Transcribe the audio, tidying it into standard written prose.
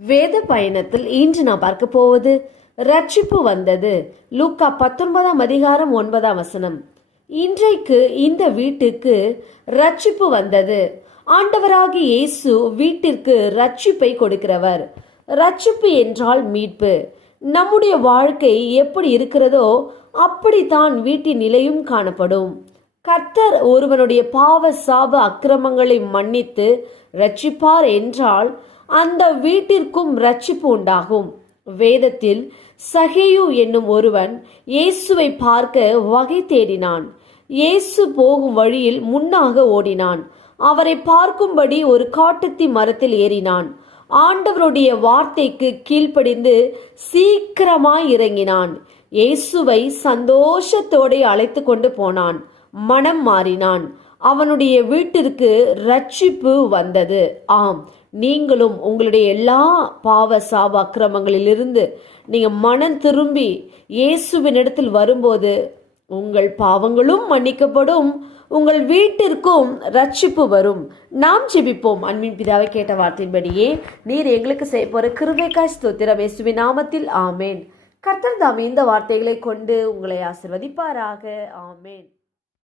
வேத பயணத்தில் இன்று நான் பார்க்க போவது ரட்சிப்பு வந்தது. லூக்கா 19 அதிகாரம் 9 இன்றைக்கு இந்த வீட்டுக்கு ரட்சிப்பு வந்தது. ஆண்டவராகிய இயேசு வீட்டிற்கு ரட்சிப்பை கொடுக்கிறவர். ரட்சிப்பு என்றால் மீட்பு. நம்முடைய வாழ்க்கை எப்படி இருக்கிறதோ அப்படித்தான் வீட்டின் நிலையும் காணப்படும். கர்த்தர் ஒருவனுடைய பாவ சாப அக்கிரமங்களை மன்னித்து ரட்சிப்பார் என்றால் அந்த வீட்டிற்கும் ரட்சிப்பு உண்டாகும். வேதத்தில் சகேயு என்னும் ஒருவன் இயேசுவை பார்க்க வகை தேடினான். இயேசு போகும் வழியில் முன்னாக ஓடினான். அவரை பார்க்கும்படி ஒரு காட்டுத்தி மரத்தில் ஏறினான். ஆண்டவருடைய வார்த்தைக்கு கீழ்ப்படிந்து சீக்கிரமாய் இறங்கினான். இயேசுவை சந்தோஷத்தோடு அழைத்து கொண்டு போனான். மனம் மாறினான். அவனுடைய வீட்டிற்கு ரட்சிப்பு வந்தது. ஆம், நீங்களும் உங்களுடைய எல்லா பாவ சாப அக்கிரமங்களிலிருந்து நீங்க மனம் திரும்பி இயேசுவின் இடத்தில் வரும்போது உங்கள் பாவங்களும் மன்னிக்கப்படும், உங்கள் வீட்டிற்கும் ரட்சிப்பு வரும். நாம் ஜெபிப்போம். அன்பின் பிதாவை கேட்ட வார்த்தையின்படியே நீர் எங்களுக்கு செய்ய போற கிருபைக்காய் ஸ்தோத்திரம். இயேசுவின் நாமத்தில் ஆமேன். கர்த்தர் தாமே இந்த வார்த்தைகளை கொண்டு உங்களை ஆசீர்வதிப்பாராக. ஆமேன்.